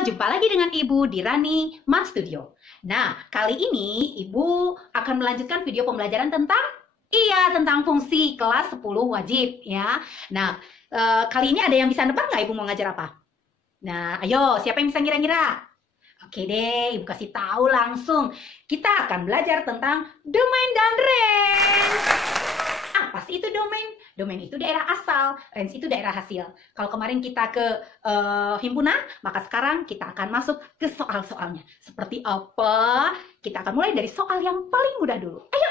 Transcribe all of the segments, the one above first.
jumpa lagi dengan Ibu di Rani Math Studio. Nah, kali ini Ibu akan melanjutkan video pembelajaran tentang fungsi kelas 10 wajib ya. Nah, kali ini ada yang bisa nebak nggak Ibu mau ngajar apa? Nah, ayo siapa yang bisa ngira-ngira? Oke deh, Ibu kasih tahu langsung. Kita akan belajar tentang domain dan range. Apa sih itu domain? Domain itu daerah asal, range itu daerah hasil. Kalau kemarin kita ke himpunan, maka sekarang kita akan masuk ke soal-soalnya. Seperti apa? Kita akan mulai dari soal yang paling mudah dulu. Ayo!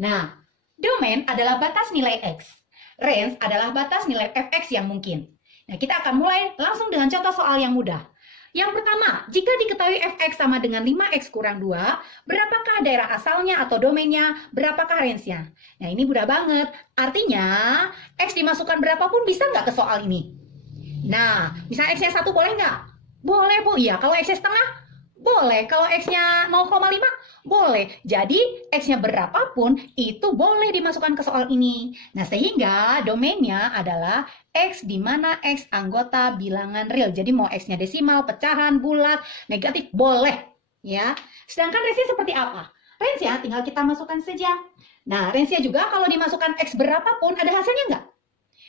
Nah, domain adalah batas nilai X. Range adalah batas nilai fx yang mungkin. Nah, kita akan mulai langsung dengan contoh soal yang mudah. Yang pertama, jika diketahui fx sama dengan 5x kurang 2, berapakah daerah asalnya atau domainnya, berapakah range-nya? Nah, ini mudah banget. Artinya, x dimasukkan berapapun bisa nggak ke soal ini? Nah, misalnya x-nya 1 boleh nggak? Boleh, Bu. Iya, kalau x-nya setengah, boleh. Kalau x-nya 0,5, boleh. Jadi, x-nya berapapun, itu boleh dimasukkan ke soal ini. Nah, sehingga domainnya adalah X di mana X anggota bilangan real. Jadi mau X-nya desimal, pecahan, bulat, negatif, boleh. Ya. Sedangkan range-nya seperti apa? Range-nya tinggal kita masukkan saja. Nah, range-nya juga kalau dimasukkan X berapapun, ada hasilnya nggak?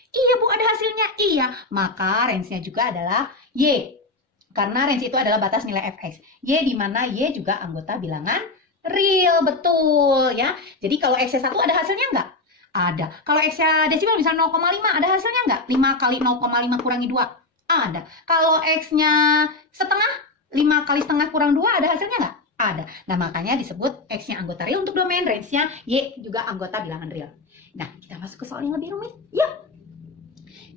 Iya, Bu, ada hasilnya. Iya. Maka range-nya juga adalah Y. Karena range itu adalah batas nilai fx. Y di mana Y juga anggota bilangan real. Betul, ya. Jadi kalau X-nya 1 ada hasilnya nggak? Ada. Kalau X-nya desimal misalnya 0,5 ada hasilnya nggak? 5 kali 0,5 kurangi 2? Ada. Kalau X-nya setengah, 5 kali setengah kurang 2 ada hasilnya nggak? Ada. Nah, makanya disebut X-nya anggota real untuk domain, range-nya Y juga anggota bilangan real. Nah, kita masuk ke soal yang lebih rumit. Yuk!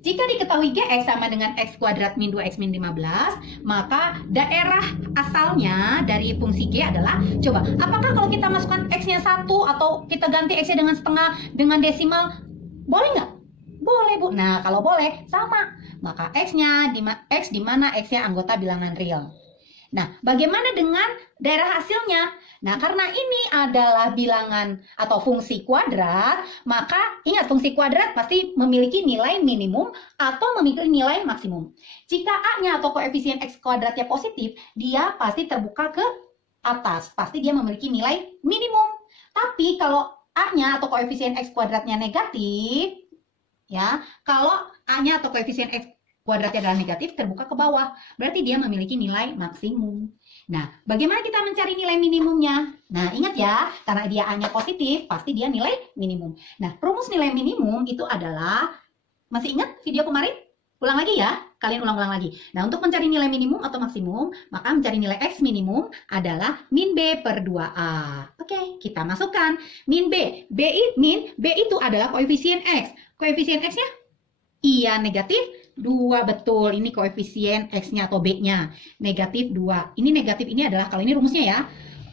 Jika diketahui Gx sama dengan X kuadrat min 2X min 15, maka daerah asalnya dari fungsi G adalah, coba, apakah kalau kita masukkan X-nya 1 atau kita ganti X-nya dengan setengah, dengan desimal, boleh nggak? Boleh, Bu. Nah, kalau boleh, sama. Maka X-nya, X di mana X-nya anggota bilangan real. Nah, bagaimana dengan daerah hasilnya? Nah, karena ini adalah bilangan atau fungsi kuadrat, maka ingat fungsi kuadrat pasti memiliki nilai minimum atau memiliki nilai maksimum. Jika A-nya atau koefisien X kuadratnya positif, dia pasti terbuka ke atas. Pasti dia memiliki nilai minimum. Tapi kalau A-nya atau koefisien X kuadratnya negatif, ya, kalau A-nya atau koefisien X kuadratnya adalah negatif, terbuka ke bawah. Berarti dia memiliki nilai maksimum. Nah, bagaimana kita mencari nilai minimumnya? Nah, ingat ya, karena dia A-nya positif, pasti dia nilai minimum. Nah, rumus nilai minimum itu adalah, masih ingat video kemarin? Ulang lagi ya, kalian ulang-ulang lagi. Nah, untuk mencari nilai minimum atau maksimum, maka mencari nilai X minimum adalah min B per 2A. Oke, kita masukkan min B. B itu adalah koefisien X. Koefisien X-nya? Iya, negatif 2, betul. Ini koefisien X-nya atau B-nya. Negatif 2. Ini negatif ini adalah, kalau ini rumusnya ya,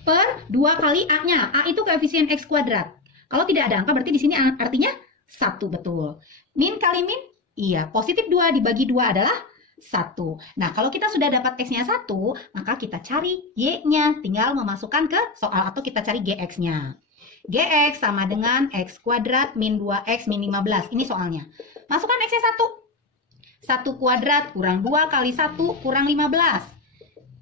per 2 kali A-nya. A itu koefisien X kuadrat. Kalau tidak ada angka, berarti di sini artinya 1, betul. Min kali min, iya. Positif 2 dibagi 2 adalah 1. Nah, kalau kita sudah dapat X-nya 1, maka kita cari Y-nya. Tinggal memasukkan ke soal atau kita cari GX-nya. GX sama dengan X kuadrat min 2X min 15. Ini soalnya. Masukkan X-nya 1. 1 kuadrat kurang 2 kali 1 kurang 15.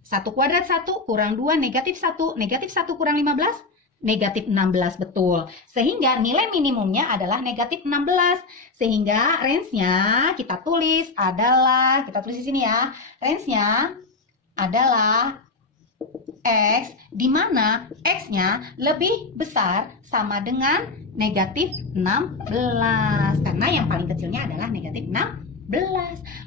1 kuadrat 1 kurang 2 negatif 1. Negatif 1 kurang 15. Negatif 16, betul. Sehingga nilai minimumnya adalah negatif 16. Sehingga range-nya kita tulis adalah, kita tulis di sini ya. Range-nya adalah X, di mana X-nya lebih besar sama dengan negatif 16. Karena yang paling kecilnya adalah negatif 16.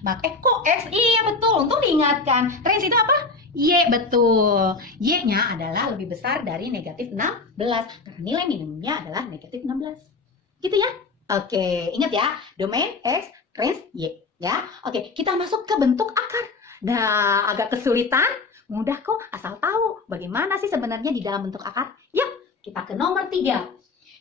Maka kok X? Iya, betul. Untuk diingatkan, range itu apa? Y, betul. Y-nya adalah lebih besar dari negatif 16. Karena nilai minimumnya adalah negatif 16. Gitu ya? Oke, ingat ya. Domain X, range Y. Ya, oke. Kita masuk ke bentuk akar. Nah, agak kesulitan. Mudah kok, asal tahu bagaimana sih sebenarnya di dalam bentuk akar. Yuk, kita ke nomor 3.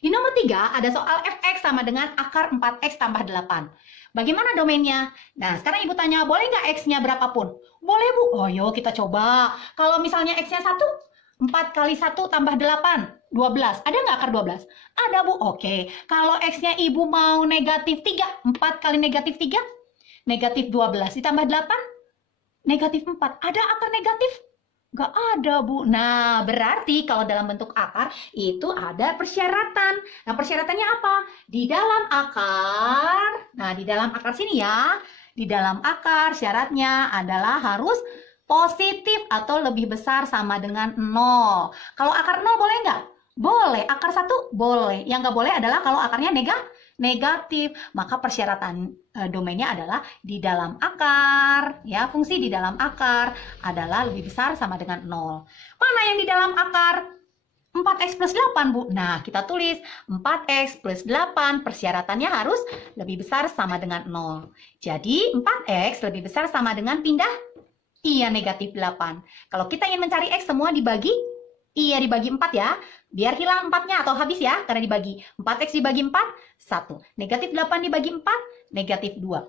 Di nomor 3 ada soal fx sama dengan akar 4x tambah 8. Bagaimana domainnya? Nah, sekarang Ibu tanya, boleh nggak X-nya berapapun? Boleh, Bu. Oh, yuk kita coba. Kalau misalnya X-nya 1, 4 kali 1 tambah 8. 12. Ada nggak akar 12? Ada, Bu. Oke. Kalau X-nya Ibu mau negatif 3. 4 kali negatif 3? Negatif 12. Ditambah 8? Negatif 4. Ada akar negatif? Nggak ada, Bu. Nah, berarti kalau dalam bentuk akar, itu ada persyaratan. Nah, persyaratannya apa? Di dalam akar, nah di dalam akar sini ya, di dalam akar syaratnya adalah harus positif atau lebih besar sama dengan 0. Kalau akar 0 boleh nggak? Boleh. Akar 1 boleh. Yang nggak boleh adalah kalau akarnya negatif. Maka persyaratan domainnya adalah di dalam akar. Ya, fungsi di dalam akar adalah lebih besar sama dengan 0. Mana yang di dalam akar? 4x plus 8, Bu. Nah, kita tulis 4x plus 8. Persyaratannya harus lebih besar sama dengan 0. Jadi, 4x lebih besar sama dengan pindah? Iya, negatif 8. Kalau kita ingin mencari x semua dibagi? Iya, dibagi 4 ya. Biar hilang 4-nya atau habis ya, karena dibagi. 4x dibagi 4, 1. Negatif 8 dibagi 4, negatif 2.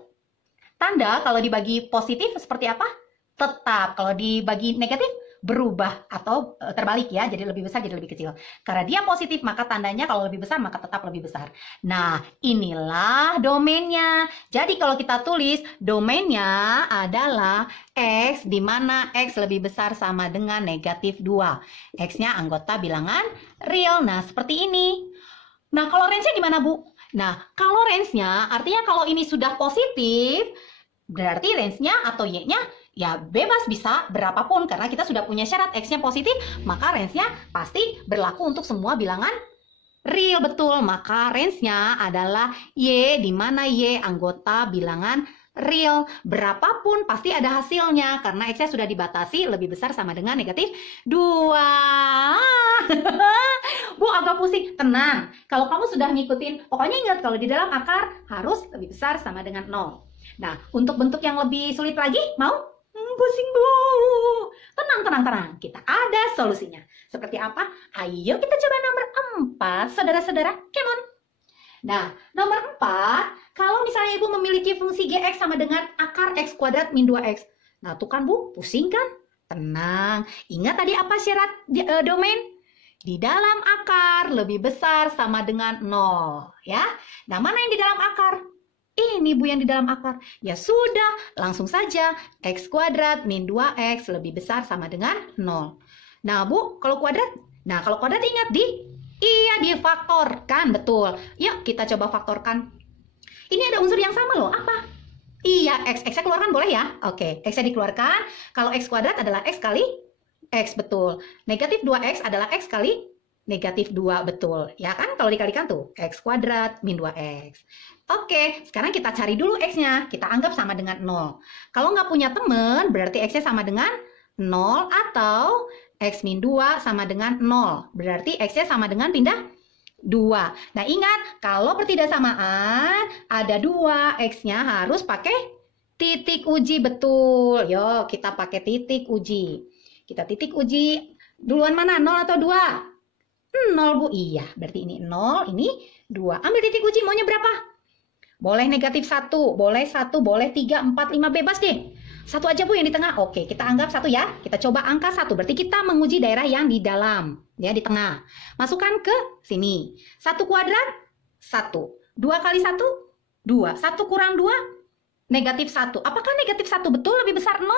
Tanda kalau dibagi positif seperti apa? Tetap. Kalau dibagi negatif, berubah atau terbalik ya, jadi lebih besar jadi lebih kecil. Karena dia positif, maka tandanya kalau lebih besar maka tetap lebih besar. Nah, inilah domainnya. Jadi kalau kita tulis domainnya adalah X, di mana X lebih besar sama dengan negatif 2. X-nya anggota bilangan real. Nah, seperti ini. Nah, kalau range-nya gimana, Bu? Nah, kalau range-nya artinya kalau ini sudah positif, berarti range-nya atau Y-nya ya bebas bisa berapapun, karena kita sudah punya syarat X-nya positif, maka range-nya pasti berlaku untuk semua bilangan real, betul. Maka range-nya adalah Y, di mana Y anggota bilangan real. Berapapun pasti ada hasilnya, karena X-nya sudah dibatasi lebih besar sama dengan negatif 2. Bu, agak pusing. Tenang, kalau kamu sudah ngikutin, pokoknya ingat kalau di dalam akar harus lebih besar sama dengan 0. Nah, untuk bentuk yang lebih sulit lagi, mau? Pusing, Bu. Tenang. Kita ada solusinya. Seperti apa? Ayo kita coba nomor 4, saudara-saudara. Come on. Nah, nomor 4, kalau misalnya Ibu memiliki fungsi Gx sama dengan akar X kuadrat min 2X. Nah, tuh kan, Bu, pusing kan? Tenang. Ingat tadi apa syarat domain? Di dalam akar lebih besar sama dengan 0. Ya. Nah, mana yang di dalam akar? Ini, Bu, yang di dalam akar. Ya sudah, langsung saja X kuadrat min 2X lebih besar sama dengan 0. Nah, Bu, kalau kuadrat? Nah, kalau kuadrat ingat iya difaktorkan, betul. Yuk, kita coba faktorkan. Ini ada unsur yang sama loh, apa? Iya, X-nya keluarkan boleh ya? Oke, X-nya dikeluarkan. Kalau X kuadrat adalah X kali X, betul. Negatif 2X adalah X kali negatif 2, betul. Ya kan, kalau dikalikan tuh, X kuadrat min 2X. Oke, sekarang kita cari dulu X-nya. Kita anggap sama dengan 0. Kalau nggak punya teman, berarti X-nya sama dengan 0 atau X min 2 sama dengan 0. Berarti X-nya sama dengan pindah 2. Nah, ingat, kalau pertidaksamaan ada 2, X-nya harus pakai titik uji, betul. Yuk, kita pakai titik uji. Kita titik uji. Duluan mana, 0 atau 2? 0, Bu. Iya, berarti ini 0, ini 2. Ambil titik uji, maunya berapa? Boleh negatif 1, boleh 1, boleh 3, 4, 5, bebas deh. 1 aja, Bu, yang di tengah. Oke, kita anggap 1 ya. Kita coba angka 1, berarti kita menguji daerah yang di dalam, ya, di tengah. Masukkan ke sini. 1 kuadrat, 1. 2 kali 1, 2. 1 kurang 2, negatif 1. Apakah negatif 1 betul lebih besar 0?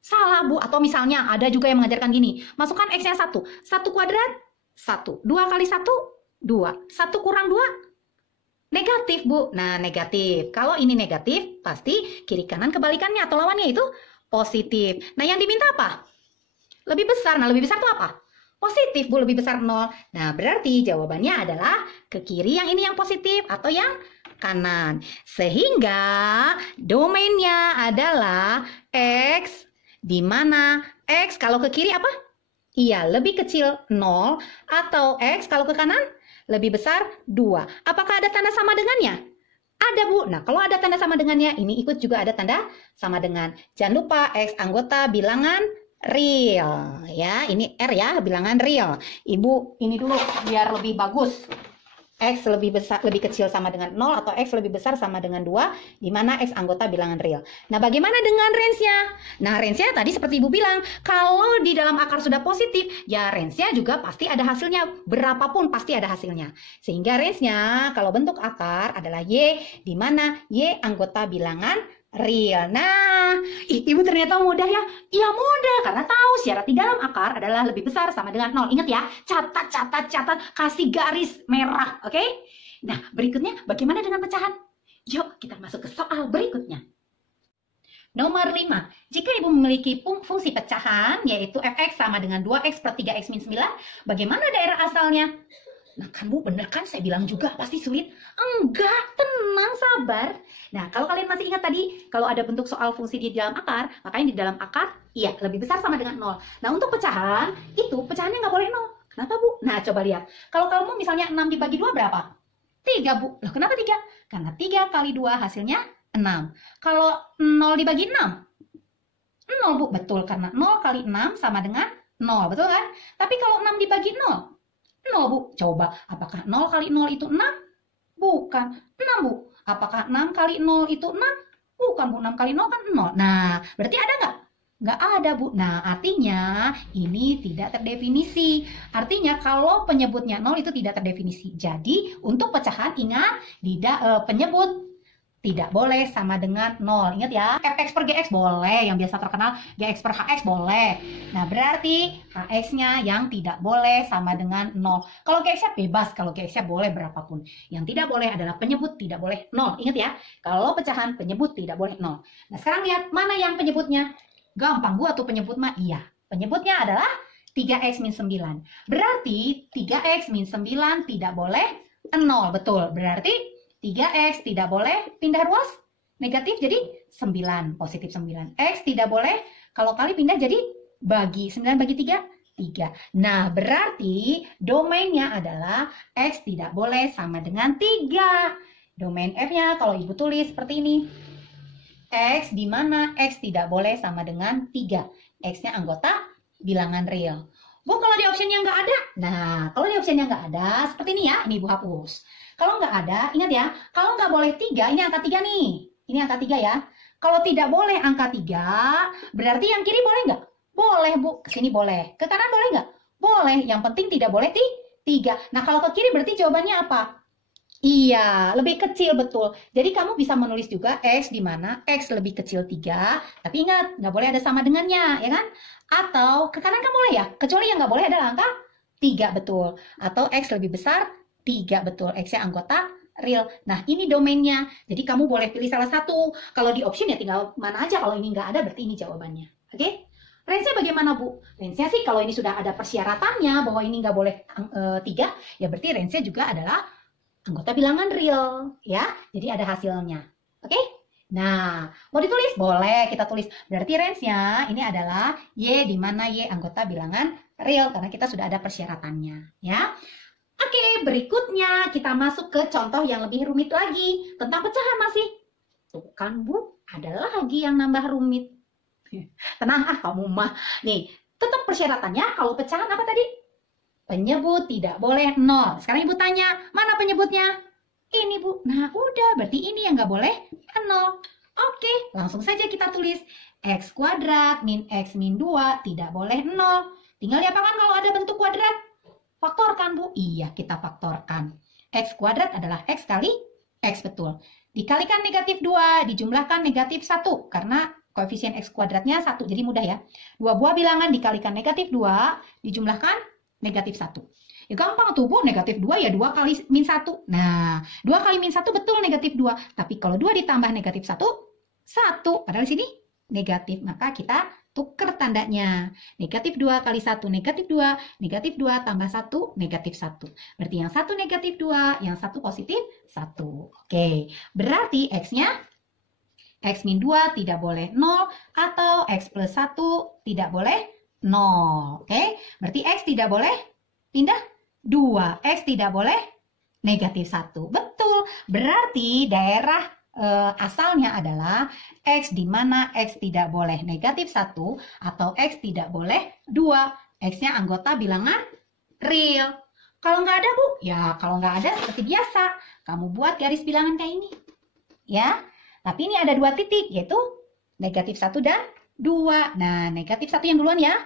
Salah, Bu. Atau misalnya ada juga yang mengajarkan gini. Masukkan X-nya 1. 1 kuadrat, 1. 2 kali 1, 2. 1 kurang 2, negatif, Bu. Nah, negatif. Kalau ini negatif, pasti kiri kanan kebalikannya atau lawannya itu positif. Nah, yang diminta apa? Lebih besar. Nah, lebih besar itu apa? Positif, Bu, lebih besar 0. Nah, berarti jawabannya adalah ke kiri yang ini yang positif atau yang kanan. Sehingga domainnya adalah X, di mana X kalau ke kiri apa? Iya, lebih kecil 0 atau X kalau ke kanan lebih besar 2. Apakah ada tanda sama dengannya? Ada, Bu. Nah, kalau ada tanda sama dengannya, ini ikut juga ada tanda sama dengan. Jangan lupa X anggota bilangan real. Ya, ini R ya, bilangan real. Ibu ini dulu biar lebih bagus. X lebih kecil sama dengan 0 atau X lebih besar sama dengan 2, di mana X anggota bilangan real. Nah, bagaimana dengan range-nya? Nah, range-nya tadi seperti Ibu bilang, kalau di dalam akar sudah positif, ya range-nya juga pasti ada hasilnya, berapapun pasti ada hasilnya. Sehingga range-nya kalau bentuk akar adalah Y, di mana Y anggota bilangan real. Nah, Ibu ternyata mudah ya? Iya mudah, karena tahu syarat di dalam akar adalah lebih besar sama dengan 0. Ingat ya, catat, kasih garis merah, oke? Nah, berikutnya bagaimana dengan pecahan? Yuk, kita masuk ke soal berikutnya. Nomor 5, jika Ibu memiliki fungsi pecahan, yaitu fx sama dengan 2x per 3x min 9, bagaimana daerah asalnya? Nah kan Bu, bener kan saya bilang juga pasti sulit? Enggak, tenang, sabar. Nah, kalau kalian masih ingat tadi, kalau ada bentuk soal fungsi di dalam akar, makanya di dalam akar, iya, lebih besar sama dengan 0. Nah, untuk pecahan, itu pecahannya nggak boleh 0. Kenapa Bu? Nah, coba lihat. Kalau kamu misalnya 6 dibagi 2 berapa? 3 Bu. Loh, kenapa 3? Karena 3 kali 2 hasilnya 6. Kalau 0 dibagi 6? 0 Bu, betul. Karena 0 kali 6 sama dengan 0, betul kan? Tapi kalau 6 dibagi 0? 0 Bu. Coba, apakah 0 kali 0 itu 6? Bukan. 6 Bu. Apakah 6 kali 0 itu 6? Bukan Bu. 6 kali 0 kan 0. Nah, berarti ada nggak? Nggak ada Bu. Nah, artinya ini tidak terdefinisi. Artinya kalau penyebutnya 0 itu tidak terdefinisi. Jadi, untuk pecahan ingat, penyebut tidak boleh sama dengan 0. Ingat ya, fx per gx boleh, yang biasa terkenal gx per hx boleh. Nah, berarti hx-nya yang tidak boleh sama dengan 0. Kalau gx-nya bebas, kalau gx-nya boleh berapapun. Yang tidak boleh adalah penyebut tidak boleh 0. Ingat ya, kalau pecahan penyebut tidak boleh 0. Nah, sekarang lihat mana yang penyebutnya. Gampang Bu, atau penyebut mah iya. Penyebutnya adalah 3x min 9. Berarti 3x min 9 tidak boleh 0. Betul, berarti 3x tidak boleh pindah ruas negatif jadi 9, positif 9. X tidak boleh kalau kali pindah jadi bagi. 9 bagi 3, 3. Nah, berarti domainnya adalah X tidak boleh sama dengan 3. Domain F-nya kalau Ibu tulis seperti ini. X di mana X tidak boleh sama dengan 3. X-nya anggota bilangan real. Bu, kalau di optionnya nggak ada? Nah, kalau di optionnya nggak ada, seperti ini ya, ini Ibu hapus. Kalau nggak ada, ingat ya, kalau nggak boleh 3, ini angka 3 nih. Ini angka 3 ya. Kalau tidak boleh angka 3, berarti yang kiri boleh nggak? Boleh, Bu. Ke sini boleh. Ke kanan boleh nggak? Boleh. Yang penting tidak boleh 3. Nah, kalau ke kiri berarti jawabannya apa? Iya, lebih kecil, betul. Jadi kamu bisa menulis juga X di mana X lebih kecil 3, tapi ingat, nggak boleh ada sama dengannya, ya kan? Atau ke kanan kan boleh ya, kecuali yang nggak boleh adalah angka 3, betul. Atau X lebih besar 3, betul. X-nya anggota real. Nah, ini domainnya. Jadi kamu boleh pilih salah satu. Kalau di option ya tinggal mana aja. Kalau ini nggak ada, berarti ini jawabannya. Oke? Range-nya bagaimana, Bu? Range-nya sih kalau ini sudah ada persyaratannya bahwa ini nggak boleh 3, ya berarti range-nya juga adalah anggota bilangan real, ya. Jadi ada hasilnya. Oke? Nah, mau ditulis? Boleh, kita tulis. Berarti range-nya ini adalah Y, di mana Y anggota bilangan real, karena kita sudah ada persyaratannya, ya. Oke, berikutnya kita masuk ke contoh yang lebih rumit lagi. Tentang pecahan masih. Tuh kan, Bu, ada lagi yang nambah rumit. Tenang, kamu mah. Nih, tetap persyaratannya kalau pecahan apa tadi? Penyebut tidak boleh 0. Sekarang Ibu tanya, mana penyebutnya? Ini Bu. Nah udah, berarti ini yang nggak boleh 0. Oke, langsung saja kita tulis. X kuadrat min X min 2 tidak boleh 0. Tinggal diapakan kalau ada bentuk kuadrat? Faktorkan Bu. Iya, kita faktorkan. X kuadrat adalah X kali X, betul. Dikalikan negatif 2, dijumlahkan negatif 1. Karena koefisien X kuadratnya 1, jadi mudah ya. Dua buah bilangan dikalikan negatif 2, dijumlahkan negatif 1. Ya gampang tuh Bu, negatif 2 ya 2 kali min 1. Nah, 2 kali min 1 betul negatif 2. Tapi kalau 2 ditambah negatif 1, 1. Padahal di sini negatif. Maka kita tuker tandanya. Negatif 2 kali 1, negatif 2. Negatif 2 tambah 1, negatif 1. Berarti yang 1 negatif 2, yang 1 positif 1. Oke, berarti X-nya X min 2 tidak boleh 0 atau X plus 1 tidak boleh 0. Oke, berarti X tidak boleh pindah 2. X tidak boleh negatif 1. Betul, berarti daerah asalnya adalah X di mana X tidak boleh negatif 1 atau X tidak boleh 2. X-nya anggota bilangan real. Kalau nggak ada, Bu, ya kalau nggak ada seperti biasa, kamu buat garis bilangan kayak ini. Ya, tapi ini ada 2 titik, yaitu negatif 1 dan 2. Nah, negatif 1 yang duluan ya,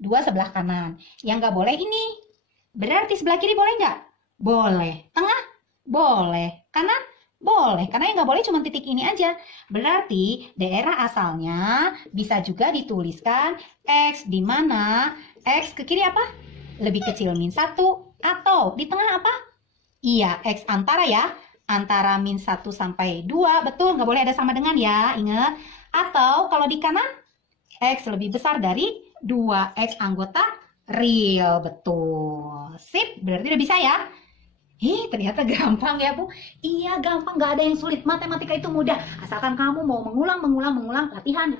2 sebelah kanan. Yang nggak boleh ini. Berarti sebelah kiri boleh nggak? Boleh. Tengah? Boleh. Kanan? Boleh. Karena yang nggak boleh cuma titik ini aja. Berarti daerah asalnya bisa juga dituliskan X, di mana X ke kiri apa? Lebih kecil min 1. Atau di tengah apa? Iya, X antara ya. Antara min 1 sampai 2. Betul, nggak boleh ada sama dengan ya. Ingat. Atau kalau di kanan, X lebih besar dari 2. X anggota real. Betul. Sip, berarti udah bisa ya. Ternyata gampang ya, Bu. Iya, gampang. Nggak ada yang sulit. Matematika itu mudah. Asalkan kamu mau mengulang. Latihan.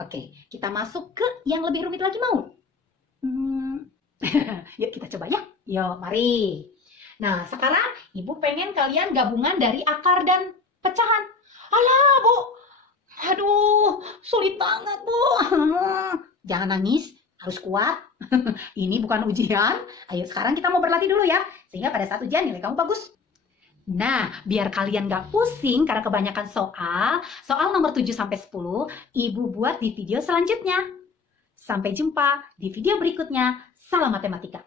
Oke, kita masuk ke yang lebih rumit lagi mau? Yuk kita coba ya. Yuk, mari. Nah, sekarang Ibu pengen kalian gabungan dari akar dan pecahan. Alah, Bu. Aduh, sulit banget, Bu. Jangan nangis, harus kuat. Ini bukan ujian. Ayo sekarang kita mau berlatih dulu ya. Sehingga pada saat ujian nilai kamu bagus. Nah, biar kalian gak pusing karena kebanyakan soal nomor 7-10, Ibu buat di video selanjutnya. Sampai jumpa di video berikutnya. Salam matematika.